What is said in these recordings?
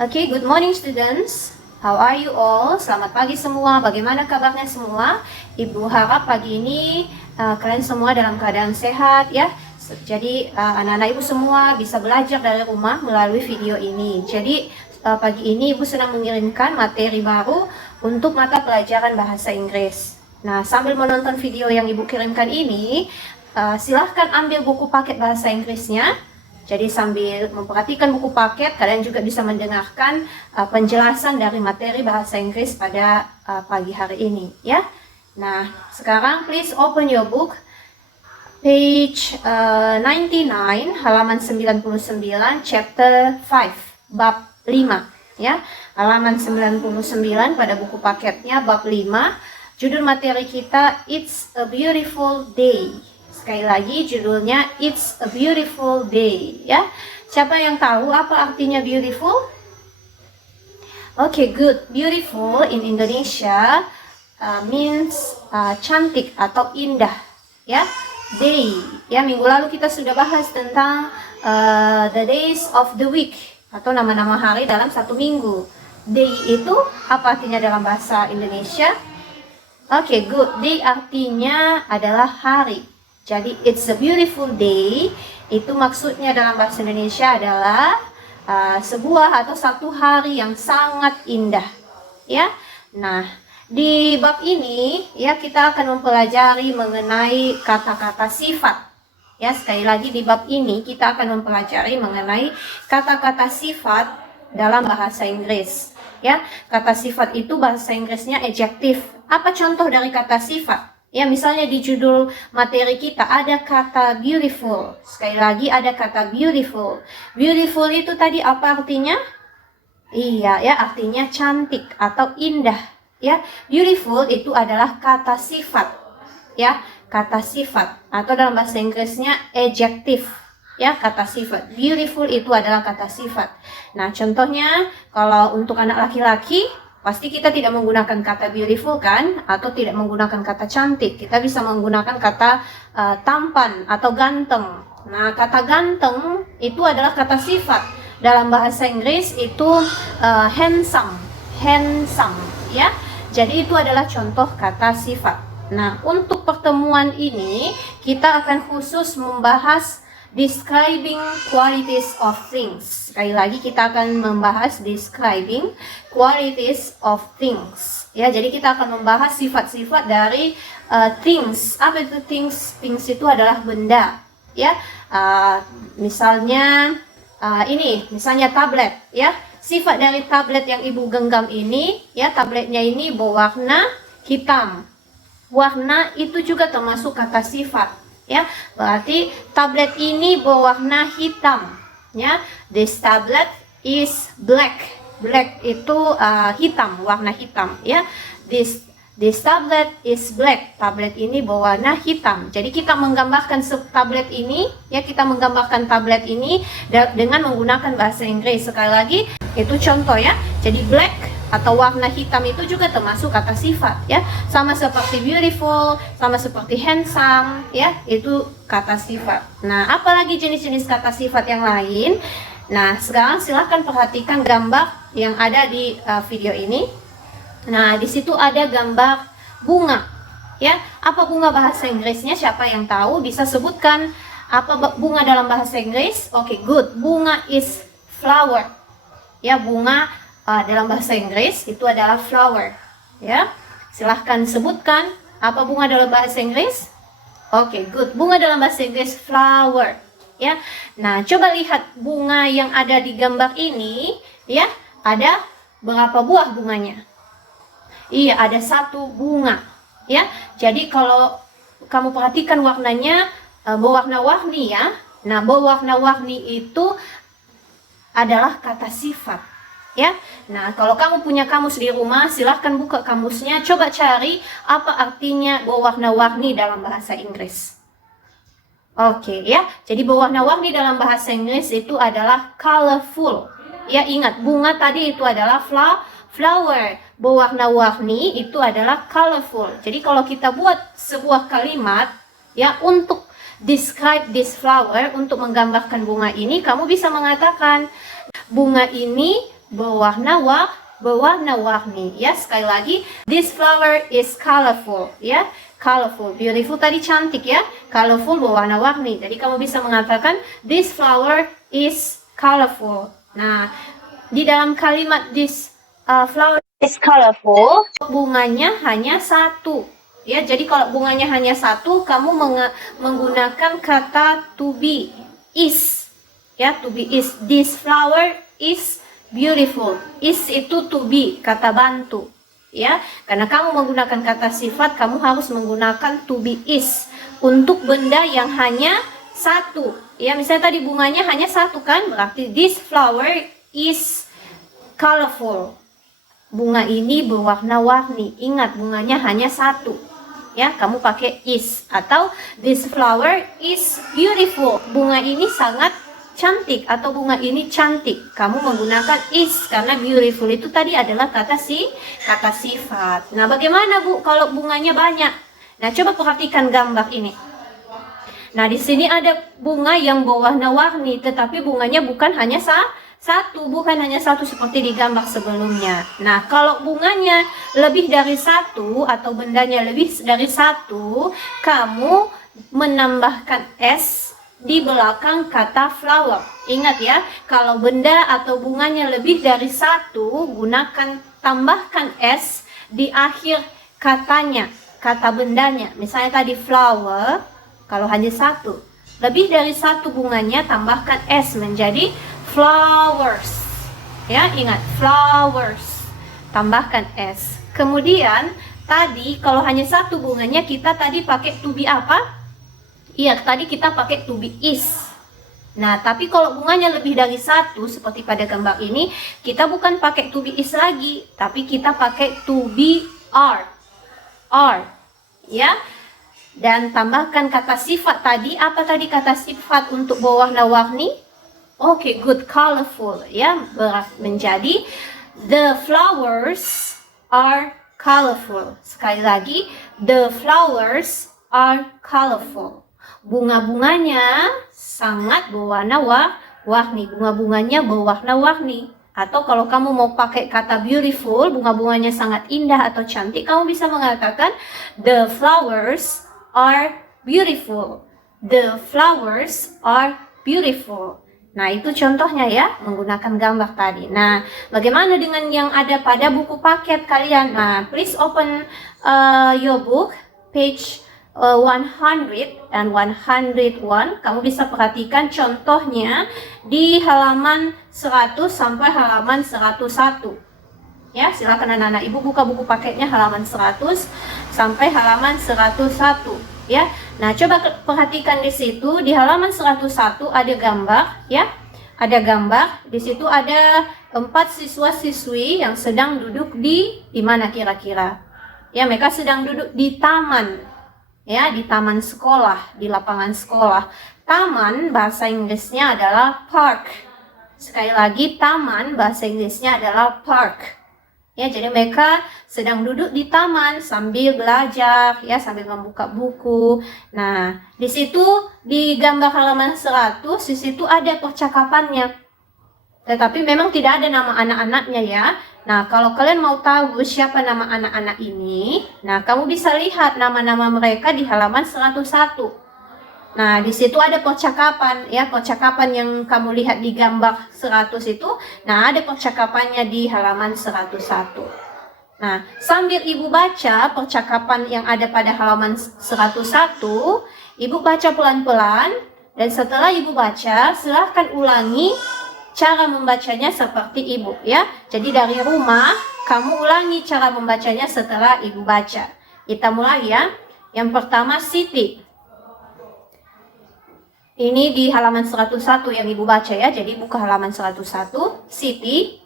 Okay, good morning students. How are you all? Selamat pagi semua. Bagaimana kabarnya semua? Ibu harap pagi ini kalian semua dalam keadaan sehat ya. Jadi anak-anak ibu semua bisa belajar dari rumah melalui video ini. Jadi pagi ini ibu sedang mengirimkan materi baru untuk mata pelajaran bahasa Inggris. Nah, sambil menonton video yang ibu kirimkan ini, silahkan ambil buku paket bahasa Inggrisnya. Jadi sambil memperhatikan buku paket, kalian juga bisa mendengarkan penjelasan dari materi bahasa Inggris pada pagi hari ini, ya. Nah, sekarang please open your book, page 99, halaman 99, chapter 5, bab 5, ya. Halaman 99 pada buku paketnya, bab 5. Judul materi kita, It's a Beautiful Day. Sekali lagi judulnya It's a Beautiful Day, ya. Siapa yang tahu apa artinya beautiful? Okay, good. Beautiful in Indonesia means cantik atau indah, ya. Day, ya. Minggu lalu kita sudah bahas tentang the days of the week atau nama-nama hari dalam satu minggu. Day itu apa artinya dalam bahasa Indonesia? Okay, good. Day artinya adalah hari. Jadi it's a beautiful day itu maksudnya dalam bahasa Indonesia adalah sebuah atau satu hari yang sangat indah, ya. Nah, di bab ini ya kita akan mempelajari mengenai kata-kata sifat. Ya, sekali lagi di bab ini kita akan mempelajari mengenai kata-kata sifat dalam bahasa Inggris. Ya, kata sifat itu bahasa Inggrisnya adjektif. Apa contoh dari kata sifat? Ya, misalnya di judul materi kita ada kata beautiful. Sekali lagi ada kata beautiful. Beautiful itu tadi apa artinya? Iya, ya, artinya cantik atau indah. Ya, beautiful itu adalah kata sifat. Ya, kata sifat atau dalam bahasa Inggrisnya adjektif. Ya, kata sifat. Beautiful itu adalah kata sifat. Nah, contohnya kalau untuk anak laki-laki pasti kita tidak menggunakan kata beautiful kan, atau tidak menggunakan kata cantik. Kita bisa menggunakan kata tampan atau ganteng. Nah, kata ganteng itu adalah kata sifat. Dalam bahasa Inggris itu handsome, handsome, ya. Jadi itu adalah contoh kata sifat. Nah, untuk pertemuan ini kita akan khusus membahas describing qualities of things. Sekali lagi kita akan membahas describing qualities of things. Ya, jadi kita akan membahas sifat-sifat dari things. Apa itu things? Things itu adalah benda. Ya, misalnya ini, misalnya tablet. Ya, sifat dari tablet yang ibu genggam ini, ya, tabletnya ini berwarna hitam. Warna itu juga termasuk kata sifat. Ya, berarti tablet ini berwarna hitam. Ya, this tablet is black. Black itu hitam, warna hitam. Ya, this tablet is black. Tablet ini berwarna hitam. Jadi kita menggambarkan tablet ini, ya, kita menggambarkan tablet ini dengan menggunakan bahasa Inggris. Sekali lagi, itu contoh ya. Jadi black atau warna hitam itu juga termasuk kata sifat, ya. Sama seperti beautiful, sama seperti handsome, ya, itu kata sifat. Nah, apalagi jenis-jenis kata sifat yang lain? Nah, sekarang silahkan perhatikan gambar yang ada di video ini. Nah, di situ ada gambar bunga, ya. Apa bunga bahasa Inggrisnya? Siapa yang tahu bisa sebutkan apa bunga dalam bahasa Inggris? Oke, good. Bunga is flower. Ya, bunga dalam bahasa Inggris itu adalah flower, ya. Silahkan sebutkan apa bunga dalam bahasa Inggris. Oke, good. Bunga dalam bahasa Inggris flower, ya. Nah, coba lihat bunga yang ada di gambar ini, ya. Ada berapa buah bunganya? Iya, ada satu bunga, ya. Jadi kalau kamu perhatikan warnanya berwarna-warni, ya. Nah, berwarna-warni itu adalah kata sifat. Ya, nah kalau kamu punya kamus di rumah, silahkan buka kamusnya, coba cari apa artinya berwarna-warni dalam bahasa Inggris. Oke, ya, jadi berwarna-warni dalam bahasa Inggris itu adalah colorful. Ya, ingat bunga tadi itu adalah flower. Berwarna-warni itu adalah colorful. Jadi kalau kita buat sebuah kalimat, ya, untuk describe this flower, untuk menggambarkan bunga ini, kamu bisa mengatakan bunga ini berwarna-warni. Ya, sekali lagi, this flower is colorful. Ya, colorful. Beautiful tadi cantik ya. Colorful berwarna-warni. Jadi kamu bisa mengatakan this flower is colorful. Nah, di dalam kalimat this flower is colorful, bunganya hanya satu. Ya, jadi kalau bunganya hanya satu, kamu menggunakan kata to be, is. Ya, to be is. This flower is beautiful. Is itu to be, kata bantu. Ya, karena kamu menggunakan kata sifat, kamu harus menggunakan to be is untuk benda yang hanya satu. Ya, misalnya tadi bunganya hanya satu kan, berarti this flower is colorful. Bunga ini berwarna-warni. Ingat, bunganya hanya satu. Ya, kamu pakai is. Atau this flower is beautiful. Bunga ini sangat cantik atau bunga ini cantik. Kamu menggunakan is karena beautiful itu tadi adalah kata sifat. Nah, bagaimana Bu kalau bunganya banyak? Nah, coba perhatikan gambar ini. Nah, di sini ada bunga yang berwarna-warni, tetapi bunganya bukan hanya bukan hanya satu seperti di gambar sebelumnya. Nah, kalau bunganya lebih dari satu atau bendanya lebih dari satu, kamu menambahkan s di belakang kata flower. Ingat ya, kalau benda atau bunganya lebih dari satu, tambahkan s di akhir katanya, kata bendanya. Misalnya tadi flower, kalau hanya satu. Lebih dari satu bunganya, tambahkan s menjadi flowers. Ya, ingat, flowers. Tambahkan s. Kemudian, tadi kalau hanya satu bunganya, kita tadi pakai to be apa? Iya, tadi kita pakai to be is. Nah, tapi kalau bunganya lebih dari satu, seperti pada gambar ini, kita bukan pakai to be is lagi, tapi kita pakai to be are. Are. Ya. Dan tambahkan kata sifat tadi. Apa tadi kata sifat untuk berwarna-warni? Oke, good, colorful. Ya, menjadi the flowers are colorful. Sekali lagi, the flowers are colorful. Bunga-bunganya sangat berwarna-warni. Bunga-bunganya berwarna-warni. Atau kalau kamu mau pakai kata beautiful, bunga-bunganya sangat indah atau cantik, kamu bisa mengatakan the flowers are beautiful. The flowers are beautiful. Nah, itu contohnya ya, menggunakan gambar tadi. Nah, bagaimana dengan yang ada pada buku paket kalian? Nah, please open your book, page 100 and 101. Kamu bisa perhatikan contohnya di halaman 100 sampai halaman 101. Ya, silakan anak-anak ibu buka buku paketnya halaman 100 sampai halaman 101. Ya, nah coba perhatikan di situ di halaman 101 ada gambar, ya, ada gambar. Di situ ada 4 siswa-siswi yang sedang duduk di mana kira-kira? Ya, mereka sedang duduk di taman, ya, di taman sekolah, di lapangan sekolah. Taman bahasa Inggrisnya adalah park. Sekali lagi, taman bahasa Inggrisnya adalah park. Ya, jadi mereka sedang duduk di taman sambil belajar, ya, sambil membuka buku. Nah, di situ di gambar halaman 100, di situ ada percakapannya. Tetapi memang tidak ada nama anak-anaknya ya. Nah, kalau kalian mau tahu siapa nama anak-anak ini, nah kamu bisa lihat nama-nama mereka di halaman 101. Nah, di situ ada percakapan, ya, percakapan yang kamu lihat di gambar 100 itu. Nah, ada percakapannya di halaman 101. Nah, sambil ibu baca percakapan yang ada pada halaman 101, ibu baca pelan-pelan, dan setelah ibu baca, silahkan ulangi cara membacanya seperti ibu, ya. Jadi dari rumah, kamu ulangi cara membacanya setelah ibu baca. Kita mulai ya. Yang pertama, Siti. Ini di halaman 101 yang ibu baca ya. Jadi buka halaman 101. Siti.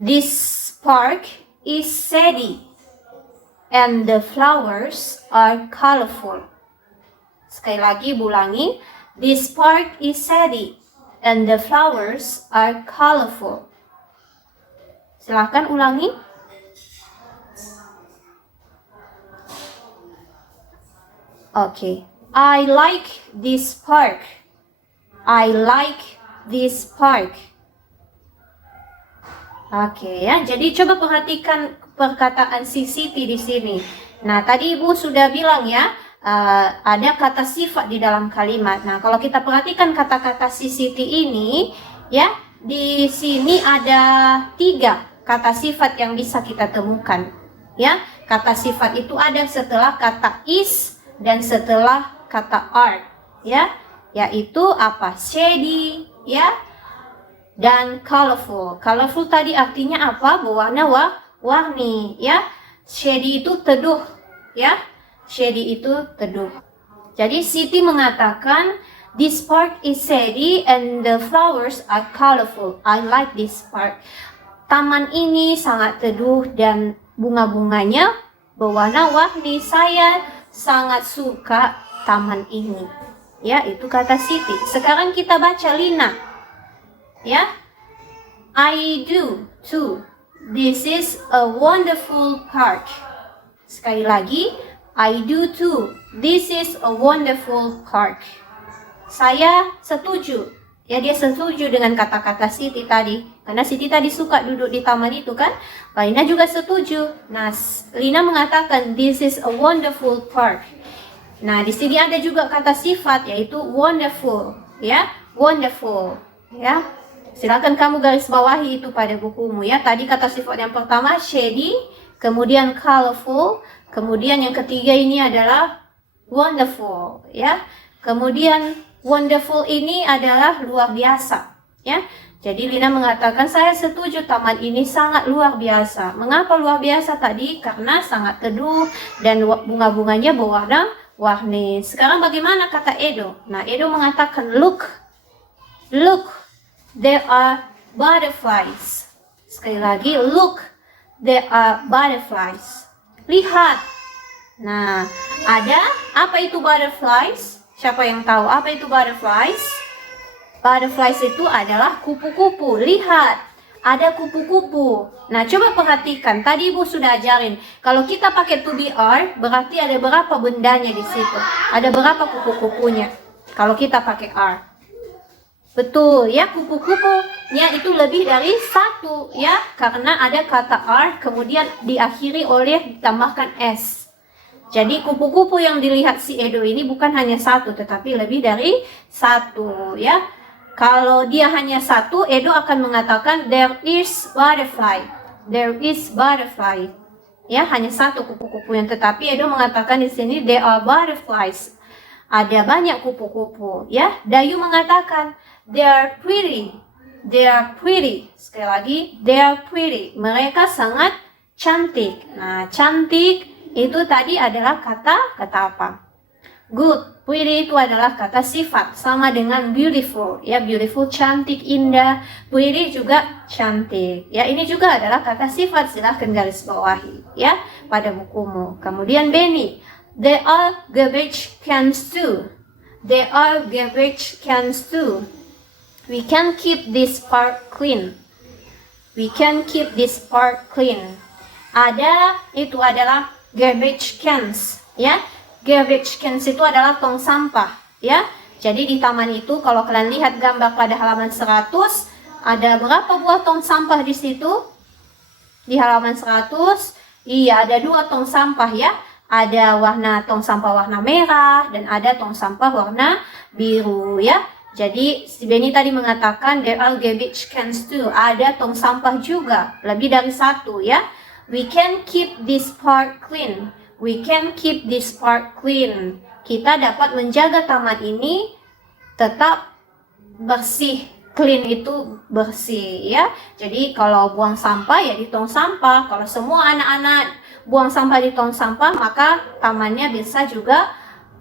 This park is shady and the flowers are colorful. Sekali lagi ulangi. This park is shady and the flowers are colorful. Silahkan ulangi. Oke. I like this park. I like this park. Oke ya, jadi coba perhatikan perkataan si Siti di sini. Nah, tadi Ibu sudah bilang ya, ada kata sifat di dalam kalimat. Nah, kalau kita perhatikan kata-kata si Siti ini, ya, di sini ada 3 kata sifat yang bisa kita temukan. Ya, kata sifat itu ada setelah kata is dan setelah kata are, ya, yaitu apa? Shady, ya, dan colorful. Colorful tadi artinya apa? Berwarna-warni, ya. Shady itu teduh, ya. Shady itu teduh. Jadi Siti mengatakan, this park is shady and the flowers are colorful. I like this park. Taman ini sangat teduh dan bunga-bunganya berwarna-warni. Saya sangat suka taman ini. Ya, itu kata Siti. Sekarang kita baca Lina. Ya, I do too. This is a wonderful park. Sekali lagi, I do too. This is a wonderful park. Saya setuju. Ya, dia setuju dengan kata-kata Siti tadi. Karena Siti tadi suka duduk di taman itu kan. Lina juga setuju. Nah, Lina mengatakan this is a wonderful park. Nah, di sini ada juga kata sifat yaitu wonderful. Ya, wonderful. Ya. Silakan kamu garis bawahi itu pada bukumu ya. Tadi kata sifat yang pertama shady, kemudian colorful, kemudian yang ketiga ini adalah wonderful ya. Kemudian wonderful ini adalah luar biasa ya. Jadi Lina mengatakan saya setuju taman ini sangat luar biasa. Mengapa luar biasa tadi? Karena sangat teduh dan bunga-bunganya berwarna-warni. Sekarang bagaimana kata Edo? Nah, Edo mengatakan look. There are butterflies. Sekali lagi, look. There are butterflies. Lihat. Nah, ada apa itu butterflies? Siapa yang tahu apa itu butterflies? Butterflies itu adalah kupu-kupu. Lihat, ada kupu-kupu. Nah, coba perhatikan. Tadi Ibu sudah ajarin. Kalau kita pakai to be are, berarti ada berapa bendanya di situ? Ada berapa kupu-kupunya? Kalau kita pakai are. Betul ya, kupu-kupunya itu lebih dari 1 ya, karena ada kata are kemudian diakhiri oleh ditambahkan s. Jadi kupu-kupu yang dilihat si Edo ini bukan hanya 1 tetapi lebih dari 1 ya. Kalau dia hanya 1, Edo akan mengatakan there is butterfly. There is butterfly. Ya, hanya 1 kupu-kupu yang, tetapi Edo mengatakan di sini there are butterflies. Ada banyak kupu-kupu ya. Dayu mengatakan they are pretty. They are pretty. Sekali lagi, they are pretty. Mereka sangat cantik. Nah, cantik itu tadi adalah kata apa? Good. Pretty itu adalah kata sifat. Sama dengan beautiful. Ya, beautiful cantik, indah. Pretty juga cantik. Ya, ini juga adalah kata sifat. Silahkan garis bawahi ya pada bukumu. Kemudian Benny. There are garbage cans too. There are garbage cans too. We can keep this park clean. We can keep this park clean. Ada, itu adalah garbage cans, ya. Garbage cans itu adalah tong sampah, ya. Jadi di taman itu kalau kalian lihat gambar pada halaman 100, ada berapa buah tong sampah di situ? Di halaman 100, iya ada 2 tong sampah ya. Ada tong sampah warna merah dan ada tong sampah warna biru ya. Jadi si Benny tadi mengatakan there are garbage cans too. Ada tong sampah juga, lebih dari 1 ya. We can keep this park clean. We can keep this park clean. Kita dapat menjaga taman ini tetap bersih. Clean itu bersih ya. Jadi kalau buang sampah ya di tong sampah. Kalau semua anak-anak buang sampah di tong sampah, maka tamannya bisa juga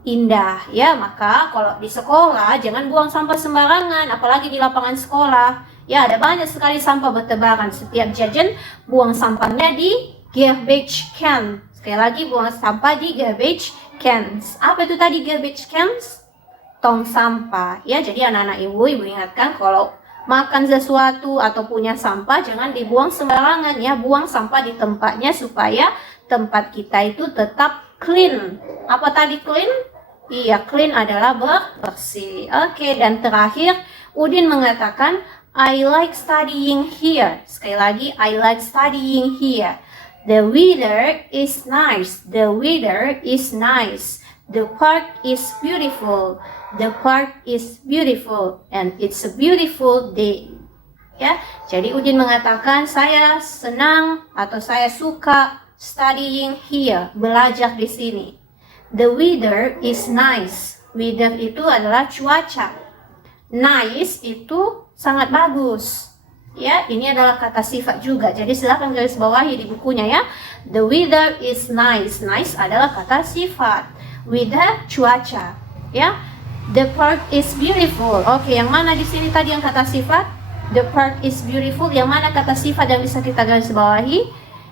indah ya. Maka kalau di sekolah jangan buang sampah sembarangan, apalagi di lapangan sekolah ya, ada banyak sekali sampah bertebaran. Setiap jajan buang sampahnya di garbage can. Sekali lagi, buang sampah di garbage cans. Apa itu tadi garbage cans? Tong sampah ya. Jadi anak-anak ibu ingatkan kalau makan sesuatu atau punya sampah jangan dibuang sembarangan ya. Buang sampah di tempatnya supaya tempat kita itu tetap clean. Apa tadi clean? Iya, clean adalah bersih. Oke, dan terakhir Udin mengatakan I like studying here. Sekali lagi, I like studying here. The weather is nice. The weather is nice. The park is beautiful. The park is beautiful. And it's a beautiful day. Ya, jadi Udin mengatakan saya senang atau saya suka studying here, belajar di sini. The weather is nice. Weather itu adalah cuaca. Nice itu sangat bagus. Ya, ini adalah kata sifat juga. Jadi silakan garis bawahi di bukunya ya. The weather is nice. Nice adalah kata sifat. Weather cuaca. Ya. The park is beautiful. Oke, yang mana di sini tadi yang kata sifat? The park is beautiful. Yang mana kata sifat yang bisa kita garis bawahi?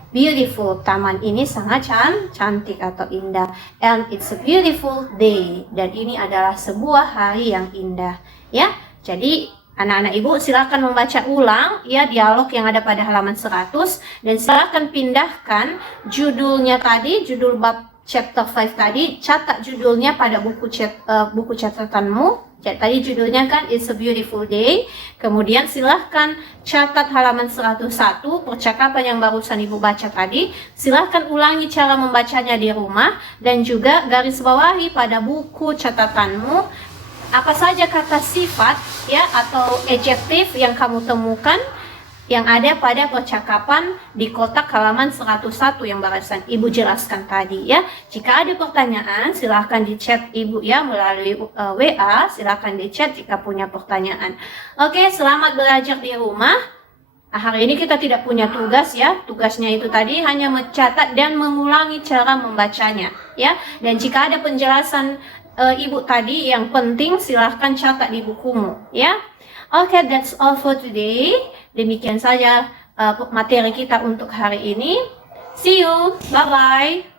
Beautiful. Taman ini sangat cantik atau indah. And it's a beautiful day. Dan ini adalah sebuah hari yang indah. Ya, jadi anak-anak ibu silakan membaca ulang ya dialog yang ada pada halaman 100 dan silakan pindahkan judulnya tadi, judul bab chapter 5 tadi, catat judulnya pada buku catatanmu. Tadi judulnya kan It's a Beautiful Day. Kemudian silahkan catat halaman 101 percakapan yang barusan ibu baca tadi. Silahkan ulangi cara membacanya di rumah dan juga garis bawahi pada buku catatanmu apa saja kata sifat ya atau adjektif yang kamu temukan yang ada pada percakapan di kotak halaman 101 yang barusan ibu jelaskan tadi ya. Jika ada pertanyaan silahkan di chat ibu ya melalui WA, silahkan di chat jika punya pertanyaan. Oke, selamat belajar di rumah. Hari ini kita tidak punya tugas ya. Tugasnya itu tadi hanya mencatat dan mengulangi cara membacanya ya. Dan jika ada penjelasan ibu tadi yang penting silahkan catat di bukumu ya. Oke, that's all for today. Demikian saja materi kita untuk hari ini. See you, bye bye.